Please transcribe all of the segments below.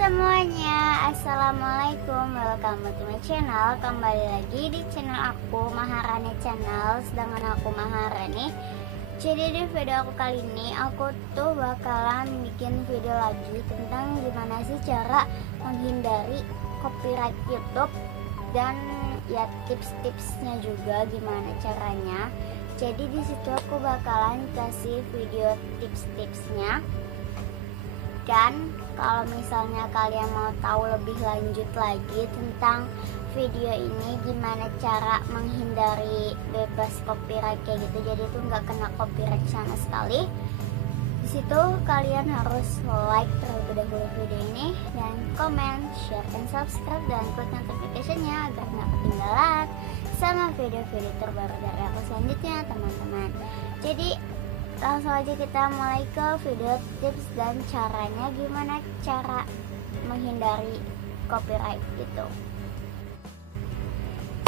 semuanya, assalamualaikum, welcome to my channel. Kembali lagi di channel aku, Maharani Channel. Sedangkan aku Maharani. Jadi di video aku kali ini, aku tuh bakalan bikin video lagi tentang gimana sih cara menghindari copyright YouTube, dan ya tips-tipsnya juga gimana caranya. Jadi di situ aku bakalan kasih video tips-tipsnya. Dan kalau misalnya kalian mau tahu lebih lanjut lagi tentang video ini, gimana cara menghindari bebas copyright kayak gitu, jadi itu nggak kena copyright sama sekali, di situ kalian harus like terlebih dahulu video ini, dan comment, share, dan subscribe, dan klik notification-nya agar nggak ketinggalan sama video-video terbaru dari aku selanjutnya, teman-teman. Jadi langsung aja kita mulai ke video tips dan caranya, gimana cara menghindari copyright gitu.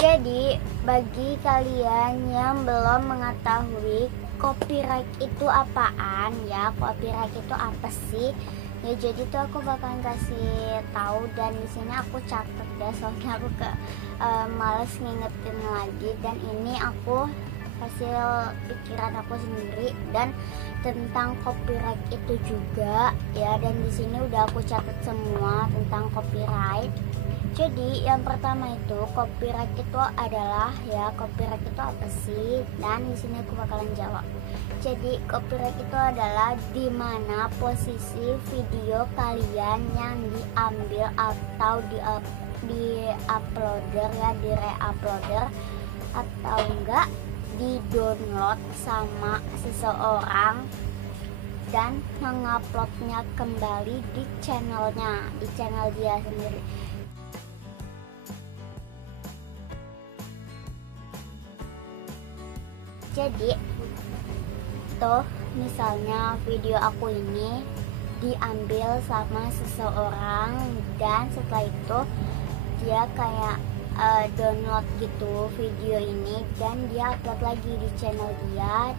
Jadi bagi kalian yang belum mengetahui copyright itu apaan ya, copyright itu apa sih ya, jadi tuh aku bakalan kasih tahu, dan di sini aku catat ya, soalnya aku males ngingetin lagi, dan ini aku hasil pikiran aku sendiri dan tentang copyright itu juga ya, dan di sini udah aku catat semua tentang copyright. Jadi yang pertama itu copyright itu adalah ya, copyright itu apa sih, dan di sini aku bakalan jawab. Jadi copyright itu adalah di mana posisi video kalian yang diambil atau di uploader ya, di re-uploader atau enggak di-download sama seseorang dan menguploadnya kembali di channelnya, di channel dia sendiri. Jadi tuh misalnya video aku ini diambil sama seseorang, dan setelah itu dia kayak download gitu video ini, dan dia upload lagi di channel dia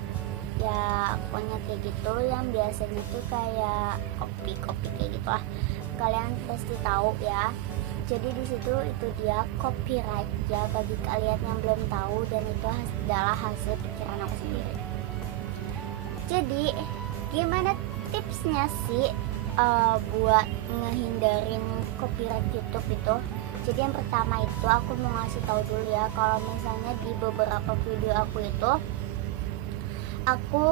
ya, pokoknya kayak gitu, yang biasanya tuh kayak copy kayak gitu lah, kalian pasti tahu ya. Jadi di situ itu dia copyright ya, bagi kalian yang belum tahu, dan itu adalah hasil pikiran aku sendiri. Jadi gimana tipsnya sih buat ngehindarin copyright YouTube itu? Jadi yang pertama itu aku mau ngasih tahu dulu ya, kalau misalnya di beberapa video aku itu aku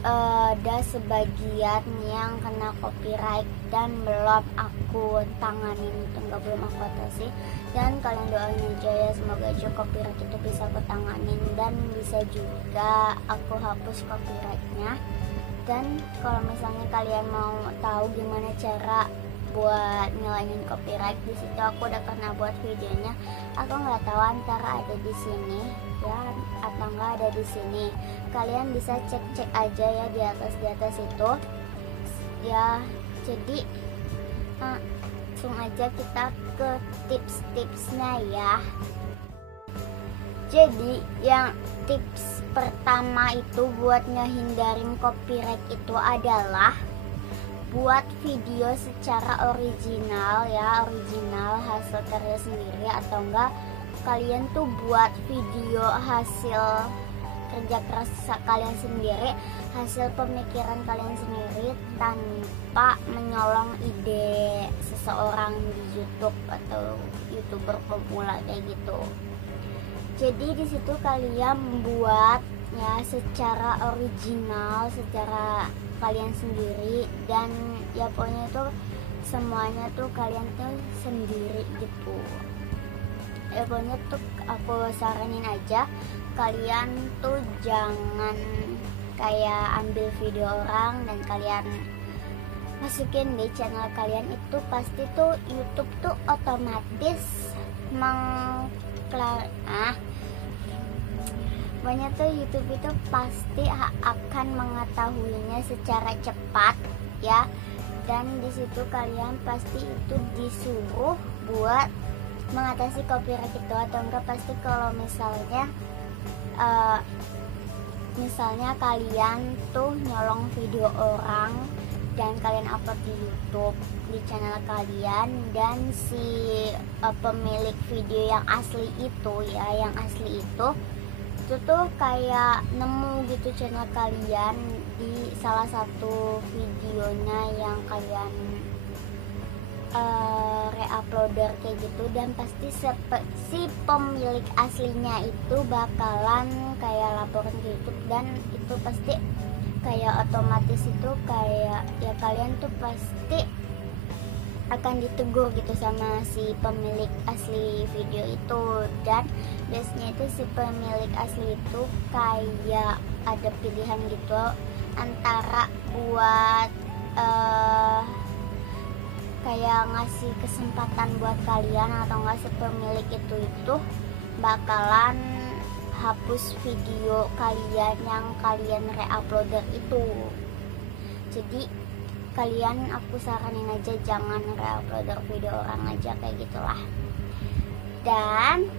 ada sebagian yang kena copyright dan belum aku tanganin, itu belum aku atasi, dan kalian doain aja ya, semoga aja copyright itu bisa aku tanganin dan bisa juga aku hapus copyrightnya. Dan kalau misalnya kalian mau tahu gimana cara buat ngilangin copyright, di situ aku udah pernah buat videonya. Aku nggak tahu antara ada di sini ya atau nggak ada di sini. Kalian bisa cek aja ya di atas itu ya. Jadi langsung aja kita ke tips-tipsnya ya. Jadi yang tips pertama itu buat ngehindarin copyright itu adalah buat video secara original ya, original hasil karya sendiri, atau enggak kalian tuh buat video hasil kerja keras kalian sendiri, hasil pemikiran kalian sendiri, tanpa menyolong ide seseorang di YouTube atau YouTuber pemula kayak gitu. Jadi di situ kalian membuat ya secara original, secara kalian sendiri, dan ya pokoknya itu semuanya tuh kalian tuh sendiri gitu ya. Pokoknya tuh aku saranin aja, kalian tuh jangan kayak ambil video orang dan kalian masukin di channel kalian, itu pasti tuh YouTube tuh otomatis banyak tuh YouTube itu pasti akan mengetahuinya secara cepat ya, dan di situ kalian pasti itu disuruh buat mengatasi copyright itu, atau enggak pasti kalau misalnya kalian tuh nyolong video orang dan kalian upload di YouTube di channel kalian, dan si pemilik video yang asli itu ya, yang asli itu tuh kayak nemu gitu channel kalian di salah satu videonya yang kalian reuploader kayak gitu, dan pasti si pemilik aslinya itu bakalan kayak laporan ke YouTube, dan itu pasti kayak otomatis itu kayak ya kalian tuh pasti akan ditegur gitu sama si pemilik asli video itu. Dan biasanya itu si pemilik asli itu kayak ada pilihan gitu antara buat kayak ngasih kesempatan buat kalian, atau nggak si pemilik itu bakalan hapus video kalian yang kalian reuploader itu. Jadi kalian, aku saranin aja jangan reuploader video orang aja kayak gitulah. Dan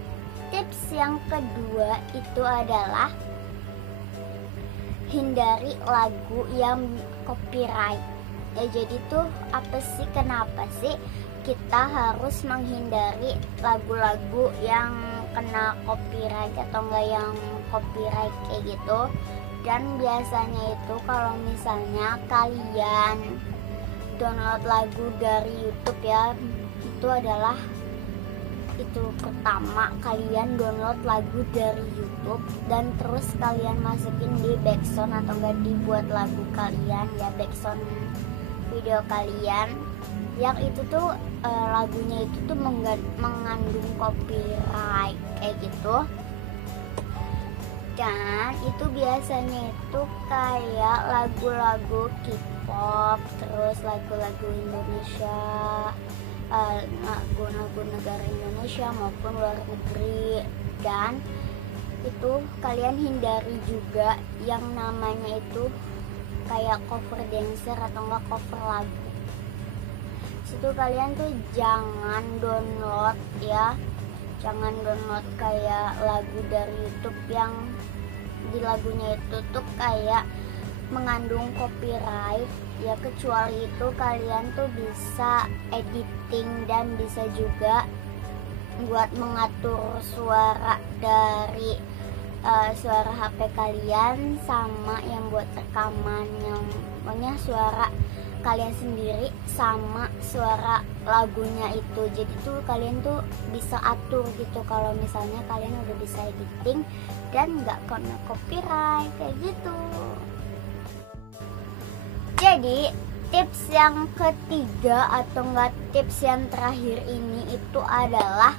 tips yang kedua itu adalah hindari lagu yang copyright. Ya, jadi tuh apa sih, kenapa sih kita harus menghindari lagu-lagu yang kena copyright atau enggak yang copyright kayak gitu? Dan biasanya itu kalau misalnya kalian download lagu dari YouTube ya, itu adalah itu pertama kalian download lagu dari YouTube dan terus kalian masukin di backsound atau enggak dibuat lagu kalian ya, backsound video kalian yang itu tuh lagunya itu tuh mengandung copyright kayak gitu. Dan itu biasanya itu kayak lagu-lagu K-pop, terus lagu-lagu Indonesia, lagu-lagu negara Indonesia maupun luar negeri. Dan itu kalian hindari juga yang namanya itu kayak cover dancer atau enggak cover lagu. Situ kalian tuh jangan download ya, jangan download kayak lagu dari YouTube yang di lagunya itu tuh kayak mengandung copyright ya, kecuali itu kalian tuh bisa editing dan bisa juga buat mengatur suara dari suara HP kalian sama yang buat rekaman, yang pokoknya suara kalian sendiri sama suara lagunya itu. Jadi tuh kalian tuh bisa atur gitu kalau misalnya kalian udah bisa editing dan nggak kena copyright kayak gitu. Jadi tips yang ketiga atau enggak tips yang terakhir ini itu adalah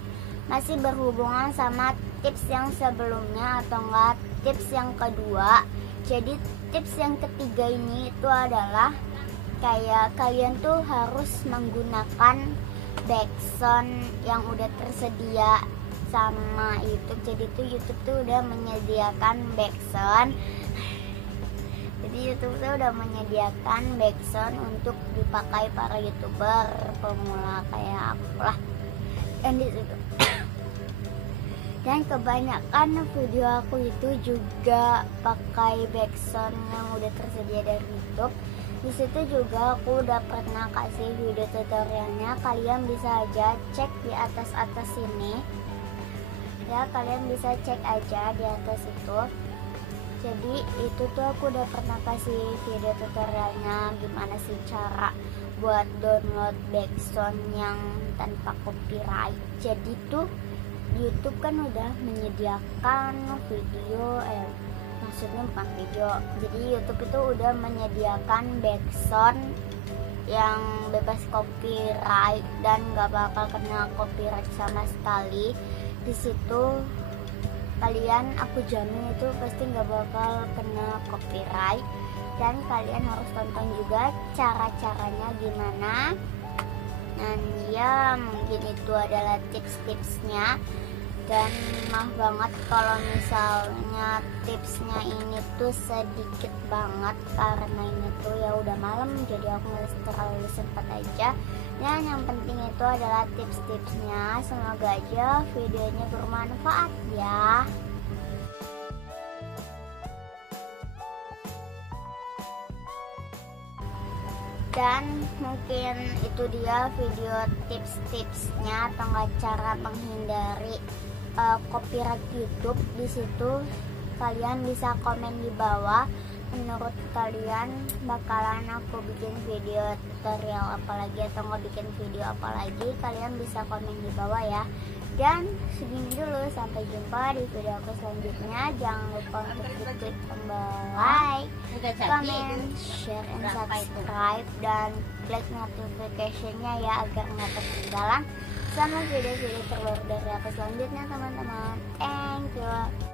masih berhubungan sama tips yang sebelumnya atau enggak tips yang kedua. Jadi tips yang ketiga ini itu adalah kayak kalian tuh harus menggunakan backsound yang udah tersedia sama YouTube. Jadi tuh YouTube tuh udah menyediakan backsound. Jadi YouTube tuh udah menyediakan backsound untuk dipakai para YouTuber pemula kayak aku lah. Dan di situ dan kebanyakan video aku itu juga pakai backsound yang udah tersedia dari YouTube. Di situ juga aku udah pernah kasih video tutorialnya, kalian bisa aja cek di atas ini ya, kalian bisa cek aja di atas itu. Jadi itu tuh aku udah pernah kasih video tutorialnya gimana sih cara buat download backsound yang tanpa copyright. Jadi tuh YouTube kan udah menyediakan video, maksudnya bukan video. Jadi YouTube itu udah menyediakan backsound yang bebas copyright dan gak bakal kena copyright sama sekali. Di situ kalian, aku jamin itu pasti gak bakal kena copyright. Dan kalian harus tonton juga cara-caranya gimana. Dan ya mungkin itu adalah tips-tipsnya. Dan maaf banget kalau misalnya tipsnya ini tuh sedikit banget karena ini tuh ya udah malam, jadi aku nggak terlalu sempat aja. Dan yang penting itu adalah tips-tipsnya. Semoga aja videonya bermanfaat ya. Dan mungkin itu dia video tips-tipsnya atau nggak cara menghindari copyright YouTube. Di situ kalian bisa komen di bawah, menurut kalian bakalan aku bikin video tutorial apalagi atau nggak bikin video apalagi. Kalian bisa komen di bawah ya. Dan segini dulu, sampai jumpa di video aku selanjutnya. Jangan lupa untuk klik tombol like, comment, share, and subscribe, dan klik notification-nya ya agar nggak ketinggalan sama video-video terbaru dari aku selanjutnya teman-teman. Thank you.